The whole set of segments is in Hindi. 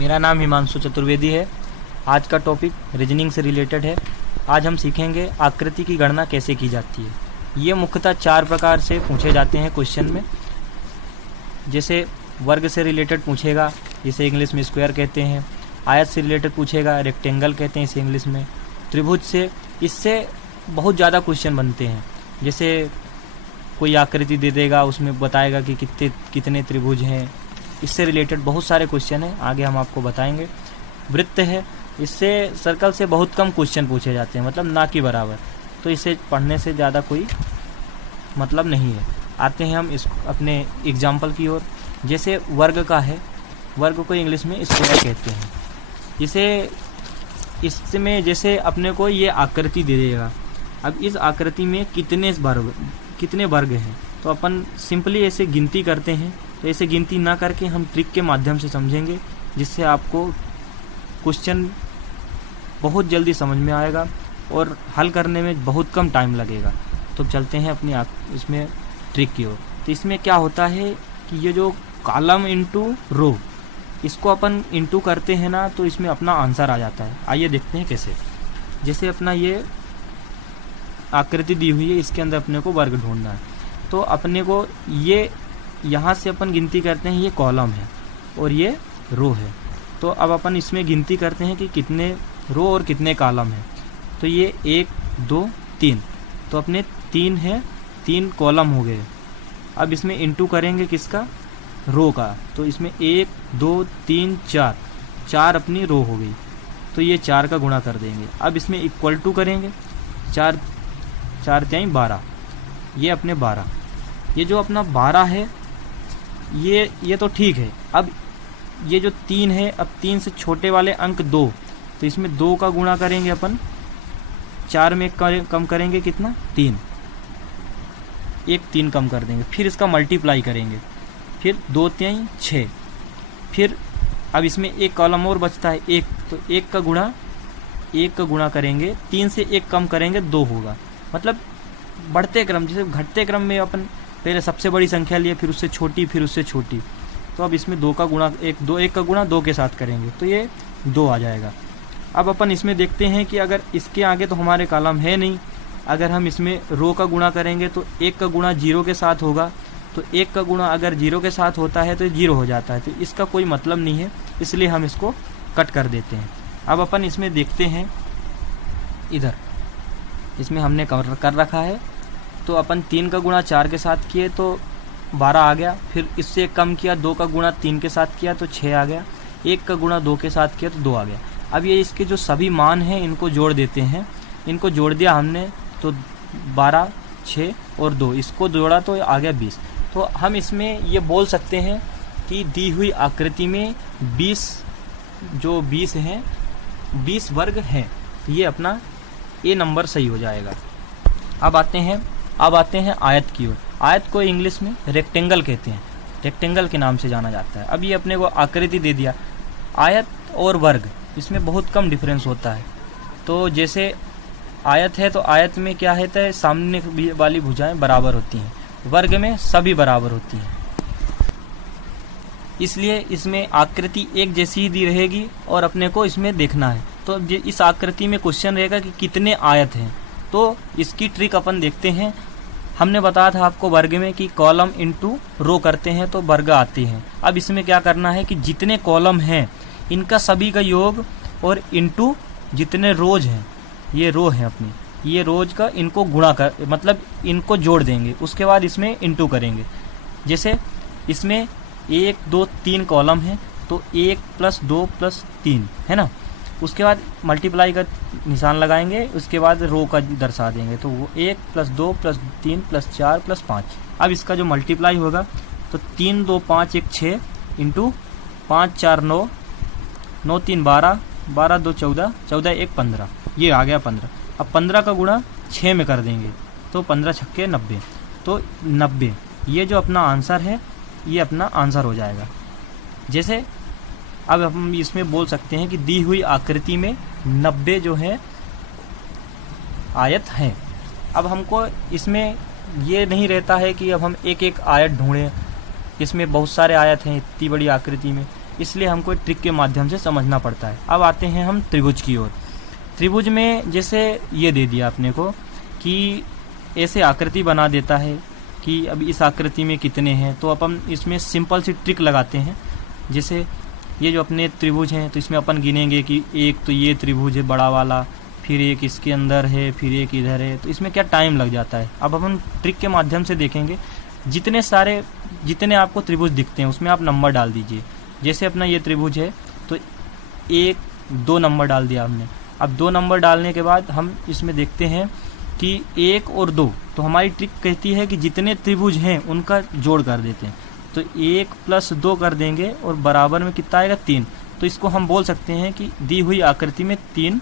मेरा नाम हिमांशु चतुर्वेदी है। आज का टॉपिक रीजनिंग से रिलेटेड है। आज हम सीखेंगे आकृति की गणना कैसे की जाती है। ये मुख्यतः 4 प्रकार से पूछे जाते हैं क्वेश्चन में। जैसे वर्ग से रिलेटेड पूछेगा, जिसे इंग्लिश में स्क्वायर कहते हैं। आयत से रिलेटेड पूछेगा, रेक्टेंगल कहते हैं इसे इंग्लिश में। त्रिभुज से, इससे बहुत ज़्यादा क्वेश्चन बनते हैं। जैसे कोई आकृति दे देगा, उसमें बताएगा कि कितने त्रिभुज हैं। इससे रिलेटेड बहुत सारे क्वेश्चन हैं, आगे हम आपको बताएंगे। वृत्त है, इससे सर्कल से बहुत कम क्वेश्चन पूछे जाते हैं, मतलब ना के बराबर। तो इसे पढ़ने से ज़्यादा कोई मतलब नहीं है। आते हैं हम इस अपने एग्जाम्पल की ओर। जैसे वर्ग का है, वर्ग को इंग्लिश में स्क्वायर कहते हैं। इसमें जैसे अपने को ये आकृति दे देगा। अब इस आकृति में कितने वर्ग हैं, तो अपन सिंपली ऐसे गिनती करते हैं। तो ऐसे गिनती ना करके हम ट्रिक के माध्यम से समझेंगे, जिससे आपको क्वेश्चन बहुत जल्दी समझ में आएगा और हल करने में बहुत कम टाइम लगेगा। तो चलते हैं अपनी इसमें ट्रिक की ओर। तो इसमें क्या होता है कि ये जो कॉलम इनटू रो, इसको अपन इनटू करते हैं ना, तो इसमें अपना आंसर आ जाता है। आइए देखते हैं कैसे। जैसे अपना ये आकृति दी हुई है, इसके अंदर अपने को वर्ग ढूंढना है। तो अपने को ये यहाँ से अपन गिनती करते हैं, ये कॉलम है और ये रो है। तो अब अपन इसमें गिनती करते हैं कि कितने रो और कितने कॉलम हैं। तो ये 1 2 3, तो अपने 3 है, 3 कॉलम हो गए। अब इसमें इंटू करेंगे किसका, रो का। तो इसमें 1 2 3 4 अपनी रो हो गई। तो ये 4 का गुणा कर देंगे। अब इसमें इक्वल टू करेंगे, 4 3 12, ये अपने 12। ये जो अपना 12 है, ये तो ठीक है। अब ये जो 3 है, अब 3 से छोटे वाले अंक 2, तो इसमें 2 का गुणा करेंगे अपन। 4 में कम करेंगे कितना, 3, 3 कम कर देंगे। फिर इसका मल्टीप्लाई करेंगे, फिर 2 3 6। फिर अब इसमें एक कॉलम और बचता है 1, तो 1 का गुणा करेंगे। 3 से 1 कम करेंगे, 2 होगा। मतलब बढ़ते क्रम, जैसे घटते क्रम में अपन पहले सबसे बड़ी संख्या लिए, फिर उससे छोटी, फिर उससे छोटी। तो अब इसमें 2 का गुणा 1 का गुणा 2 के साथ करेंगे, तो ये 2 आ जाएगा। अब अपन इसमें देखते हैं कि अगर इसके आगे तो हमारे कॉलम है नहीं, अगर हम इसमें रो का गुणा करेंगे तो 1 का गुणा 0 के साथ होगा। तो 1 का गुणा अगर 0 के साथ होता है तो 0 हो जाता है। तो इसका कोई मतलब नहीं है, इसलिए हम इसको कट कर देते हैं। अब अपन इसमें देखते हैं, इधर इसमें हमने कर रखा है। तो अपन 3 का गुणा 4 के साथ किए तो 12 आ गया। फिर इससे कम किया, 2 का गुणा 3 के साथ किया तो 6 आ गया। 1 का गुणा 2 के साथ किया तो 2 आ गया। अब ये इसके जो सभी मान हैं, इनको जोड़ देते हैं। इनको जोड़ दिया हमने, तो 12 6 और 2, इसको जोड़ा तो आ गया 20। तो हम इसमें ये बोल सकते हैं कि दी हुई आकृति में 20 हैं, 20 वर्ग हैं। ये अपना ए नंबर सही हो जाएगा। अब आते हैं आयत की ओर। आयत को इंग्लिश में रेक्टेंगल कहते हैं, रेक्टेंगल के नाम से जाना जाता है। अब ये अपने को आकृति दे दिया। आयत और वर्ग, इसमें बहुत कम डिफरेंस होता है। तो जैसे आयत है, तो आयत में क्या है, तो सामने वाली भुजाएं बराबर होती हैं, वर्ग में सभी बराबर होती हैं। इसलिए इसमें आकृति एक जैसी ही दी रहेगी और अपने को इसमें देखना है। तो इस आकृति में क्वेश्चन रहेगा कि कितने आयत हैं। तो इसकी ट्रिक अपन देखते हैं। हमने बताया था आपको वर्ग में कि कॉलम इनटू रो करते हैं तो वर्ग आती हैं। अब इसमें क्या करना है कि जितने कॉलम हैं, इनका सभी का योग और इनटू जितने रोज हैं, ये रो है अपनी, ये रोज का इनको गुणा कर, मतलब इनको जोड़ देंगे। उसके बाद इसमें इनटू करेंगे। जैसे इसमें 1 2 3 कॉलम है, तो 1 + 2 + 3 है ना। उसके बाद मल्टीप्लाई का निशान लगाएंगे, उसके बाद रो का दर्शा देंगे। तो वो 1 + 2 + 3 + 4 + 5। अब इसका जो मल्टीप्लाई होगा, तो 3 2 5 1 6 इंटू 5 4 9, 9 3 12, 12 2 14, 14 1 15, ये आ गया 15। अब 15 का गुणा 6 में कर देंगे, तो 15 छक्के 90। तो 90 ये जो अपना आंसर है, ये अपना आंसर हो जाएगा। जैसे अब हम इसमें बोल सकते हैं कि दी हुई आकृति में 90 जो है आयत हैं। अब हमको इसमें ये नहीं रहता है कि अब हम एक एक आयत ढूंढें, इसमें बहुत सारे आयत हैं इतनी बड़ी आकृति में। इसलिए हमको ट्रिक के माध्यम से समझना पड़ता है। अब आते हैं हम त्रिभुज की ओर। त्रिभुज में जैसे ये दे दिया अपने को कि ऐसे आकृति बना देता है कि अब इस आकृति में कितने हैं, तो अपन इसमें सिंपल सी ट्रिक लगाते हैं। जैसे ये जो अपने त्रिभुज हैं तो इसमें अपन गिनेंगे कि एक तो ये त्रिभुज है बड़ा वाला, फिर एक इसके अंदर है, फिर एक इधर है, तो इसमें क्या टाइम लग जाता है। अब अपन ट्रिक के माध्यम से देखेंगे, जितने आपको त्रिभुज दिखते हैं उसमें आप नंबर डाल दीजिए। जैसे अपना ये त्रिभुज है तो 1 2 नंबर डाल दिया हमने। अब 2 नंबर डालने के बाद हम इसमें देखते हैं कि 1 और 2, तो हमारी ट्रिक कहती है कि जितने त्रिभुज हैं उनका जोड़ कर देते हैं। तो 1 + 2 कर देंगे और बराबर में कितना आएगा 3। तो इसको हम बोल सकते हैं कि दी हुई आकृति में 3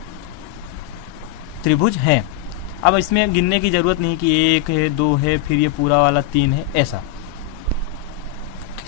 त्रिभुज हैं। अब इसमें गिनने की ज़रूरत नहीं कि 1 है 2 है फिर ये पूरा वाला 3 है, ऐसा।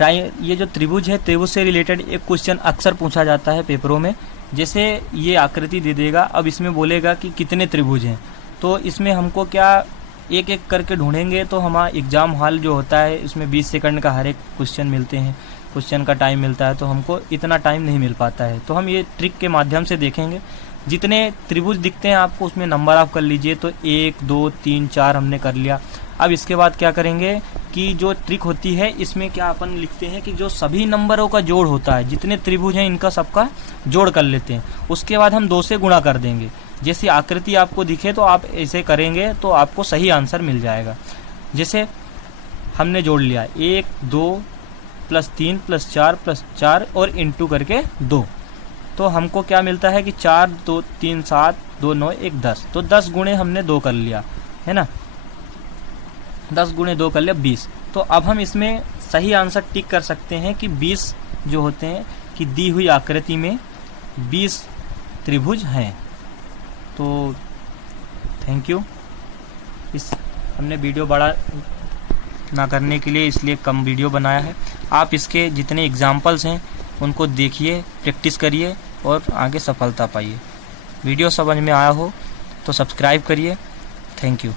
ये जो त्रिभुज है, त्रिभुज से रिलेटेड एक क्वेश्चन अक्सर पूछा जाता है पेपरों में। जैसे ये आकृति दे देगा, अब इसमें बोलेगा कि कितने त्रिभुज हैं, तो इसमें हमको क्या एक एक करके ढूंढेंगे। तो हमारा एग्ज़ाम हॉल जो होता है इसमें 20 सेकंड का हर एक क्वेश्चन मिलते हैं, क्वेश्चन का टाइम मिलता है, तो हमको इतना टाइम नहीं मिल पाता है। तो हम ये ट्रिक के माध्यम से देखेंगे। जितने त्रिभुज दिखते हैं आपको उसमें नंबर आप कर लीजिए। तो 1 2 3 4 हमने कर लिया। अब इसके बाद क्या करेंगे कि जो ट्रिक होती है इसमें क्या अपन लिखते हैं कि जो सभी नंबरों का जोड़ होता है, जितने त्रिभुज हैं इनका सबका जोड़ कर लेते हैं। उसके बाद हम 2 से गुणा कर देंगे। जैसी आकृति आपको दिखे तो आप ऐसे करेंगे तो आपको सही आंसर मिल जाएगा। जैसे हमने जोड़ लिया 1 2 + 3 + 4 + 4 और इंटू करके 2, तो हमको क्या मिलता है कि 4 2 3 7 2 9 1 10। तो 10 गुणे हमने 2 कर लिया, है ना, 10 गुणे 2 कर लिया 20। तो अब हम इसमें सही आंसर टिक कर सकते हैं कि 20 जो होते हैं कि दी हुई आकृति में 20 त्रिभुज हैं। तो थैंक यू। हमने वीडियो बड़ा ना करने के लिए इसलिए कम वीडियो बनाया है। आप इसके जितने एग्जाम्पल्स हैं उनको देखिए, प्रैक्टिस करिए और आगे सफलता पाइए। वीडियो समझ में आया हो तो सब्सक्राइब करिए। Thank you.